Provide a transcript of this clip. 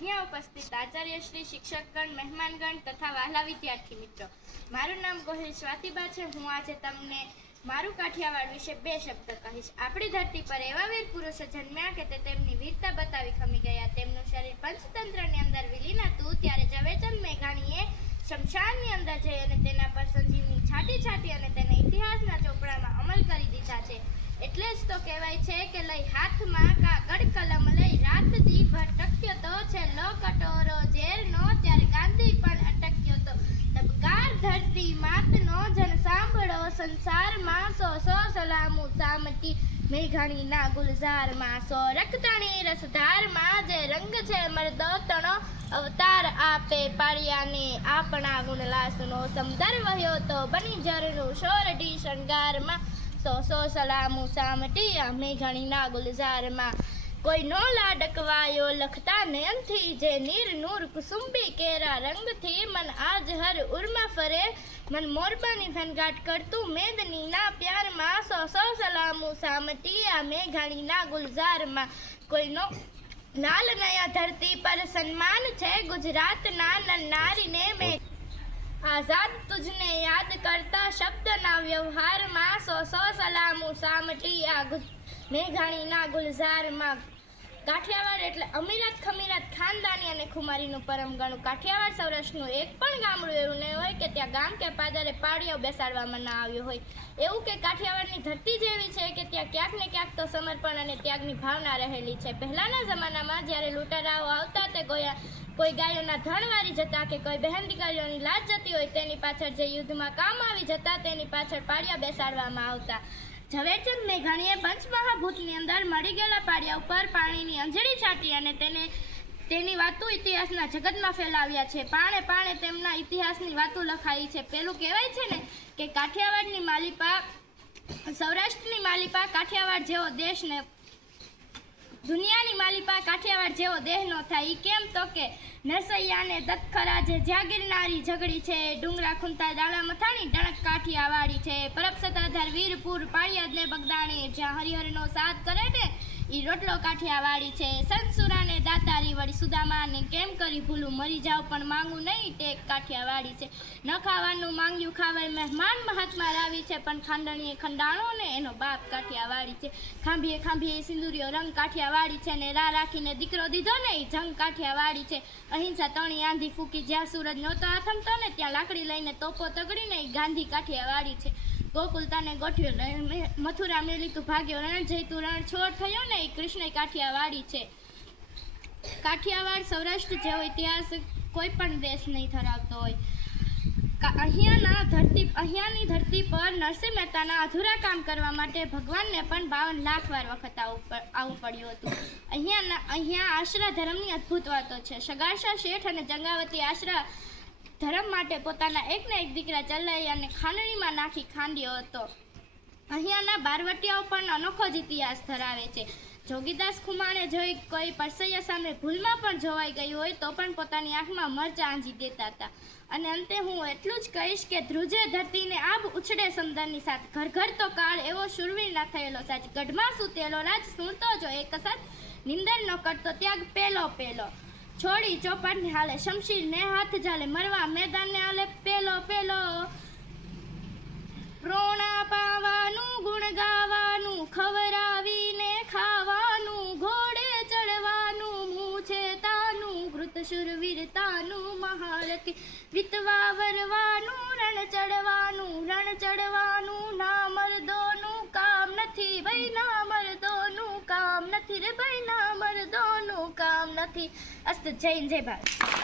અહીંયા ઉપસ્થિત આચાર્યશ્રી શિક્ષકગણ, મહેમાનગણ તથા વહાલા વિદ્યાર્થી મિત્રો. મારું નામ ગોહિલ સ્વાતિબા છે. હું આજે તમને મારું કાઠિયાવાડ વિશે બે શબ્દ કહીશ. આપણી ધરતી પર એવા વીર પુરુષો જન્મ્યા કે તે તેમની વીરતા બતાવી ખમી ગયા. તેમનું શરીર પંચતંત્રની અંદર વિલીન હતું. ત્યારે ઝવેરચંદ મેઘાણીએ શમશાનની અંદર જઈ અને તેના પર સંજીવની છાટી છાંટી અને તેને ઇતિહાસના ચોપડામાં અમલ કરી એટલે જ તો કહેવાય છે કે લઈ હાથમાં કાગળ કલમ લઈ રાત દી ભટક્યો તો છે લો કટોરો ઝેરનો ત્યારે ગાંધી પણ અટક્યો તો. તબકાર ધરતી માતનો જન સાંભળો, સંસારમાં સો સો સલામુ સામટી. મેઘાણીના ગુલઝારમાં સો રક્તણી રસધારમાં જે રંગ છે મરદો તણો અવતાર આપે પાળિયાને આપણા ગુણલાસનો સમદર વહ્યો તો બની જરનું શોરડી શણગારમાં. સો સો સલામુ સામટી, અમે ઘણીના ગુલઝારમાં. કોઈ નો લાડકવાયો લખતા નયનથી જે નીર નૂર કુસુંબી કેરા રંગથી, મન આજ હર ઉર્મા ફરે. મન મોરબાની થનગાટ કરતું મેદનીના પ્યારમાં. સો સો સલામુ સામટી આ મેઘાણીના ગુલઝારમાં. કોઈનો લાલ નયા ધરતી પર સન્માન છે. ગુજરાતના નર નારીને મેં આઝાદ તુજને યાદ કરતા શબ્દના વ્યવહારમાં સો સો સલામુ સામટી આ મેઘાણીના ગુલઝારમાં કાઠિયાવાડ એટલે અમીરાત ખમીરાત ખાનદાની અને ખુમારીનું પરમ ગણું કાઠિયાવાડ સૌરાષ્ટ્રનું એક પણ ગામડું એવું નહીં હોય કે ત્યાં ગામ કે પાદરે પાડીઓ બેસાડવામાં ના આવ્યો હોય. એવું કે કાઠિયાવાડની ધરતી જેવી છે કે ત્યાં ક્યાંક ને ક્યાંક તો સમર્પણ અને ત્યાગની ભાવના રહેલી છે. પહેલાંના જમાનામાં જ્યારે લૂંટારાઓ આવતા તે ગોયા કોઈ ગાયોના ધણ વારી જતા કે કોઈ બહેન દીકરીઓની લાજ જતી હોય તેની પાછળ જે યુદ્ધમાં કામ આવી જતા તેની પાછળ પાડિયા બેસાડવામાં આવતા. ઝવેરચંદ મેઘાણીએ પંચમહાભૂતની અંદર મળી ગયેલા પાળિયા ઉપર પાણીની અંજળી છાંટી અને તેને તેની વાતો ઇતિહાસના જગતમાં ફેલાવ્યા છે. પાણે પાણે તેમના ઇતિહાસની વાતો લખાઈ છે. પેલું કહેવાય છે ને કે કાઠિયાવાડની માલિપા, સૌરાષ્ટ્રની માલિપા કાઠિયાવાડ જેવો દેશ ને દુનિયાની માલિપા કાઠિયાવાડ જેવો દેહ નો થાય. એ કેમ તો કે નરસૈયાને દત્તખરા જે જાગીરનારી ઝઘડી છે, ડુંગરા ખુંતા દાડા મથાણી ડણક કાઠિયાવાડી છે. પરબ સત્તાધાર વીરપુર પાળિયાદને બગદાણી જ્યાં હરિહરનો સાથ કરે ને ઈ રોટલો કાઠિયાવાડી છે. સંતસુરાને દાતારી વળી સુદામાને કેમ કરી ભૂલું? મરી જાવ પણ માંગું નહીં. ટેક કાઠિયાવાડી છે. ન ખાવાનું માંગ્યું ખાવાય મહેમાન મહાત્મા રાવી છે, પણ ખાંડણીએ ખંડાણો ને એનો બાપ કાઠિયાવાડી છે. ખાંભીએ ખાંભીએ સિંદુરીયો રંગ કાઠિયાવાડી છે ને રા રાખીને દીકરો દીધો ને એ જંગ કાઠિયાવાડી છે. અહિંસા તણી આંધી ફૂકી જ્યાં સૂરજ નહોતો આથમતો ને ત્યાં લાકડી લઈને તોપો તગડીને એ ગાંધી કાઠિયાવાડી છે. ગોકુલતાને ગોઠવ્યો. મથુરા મેલી તું ભાગ્યો. રણ જઈ રણ છોડ થયો ને, એ કૃષ્ણ કાઠિયાવાડી છે. કાઠિયાવાડ સૌરાષ્ટ્ર જેવો ઇતિહાસ કોઈ પણ દેશ નહીં ધરાવતો હોય. અહીંયાના ધરતી અહીંયાની ધરતી પર નરસિંહ મહેતાના અધૂરા કામ કરવા માટે ભગવાનને પણ બાવન લાખ વાર વખત આવવું પ- આવવું પડ્યું હતું. અહીંયાના અહીંયા આશરા ધર્મની અદ્ભુત વાતો છે. સગારશા શેઠ અને જંગાવતી આશરા ધર્મ માટે પોતાના એકને એક દીકરા ચલાઈ અને ખાંડણીમાં નાખી ખાંડ્યો હતો. અહીંયાના બારવટિયાઓ પણ અનોખો જ ઇતિહાસ ધરાવે છે. જોગીદાસ ખુમાણે જોઈ કોઈ પરસૈયા સામે ભૂલમાં પણ જોવાઈ ગયું હોય તો પણ પોતાની આંખમાં મરચા આંજી દેતા હતા. અને અંતે હું એટલું જ કહીશ કે ધ્રુજે ધરતીને આબ ઉછળે સમદરની સાથ. ઘર ઘર તો કાળ એવો શુરવીર ના થયેલો સાચ. ગઢમાં સુતેલો રાજ સુણતો જો એક સાથ. નિંદર ન કરતો ત્યાગ પેલો પેલો. છોડી ચોપાટને હાલે, શમશીરને હાથ જાલે મરવા મેદાનને હાલે, પેલો પેલો. પ્રોણા પાવાનું, ગુણ ગાવાનું ખવરાવીને ખાવાનું, ઘોડે ચડવાનું મૂછે તાનું વૃત શુરવીરતાનું મહારથી વિતવા વરવાનું, રણ ચડવાનું રણ ચડવાનું ના મર્દોનું કામ નથી નથી રે ભાઈ ના મર્દોનું કામ નથી. અસ્ત જૈન જય ભારત.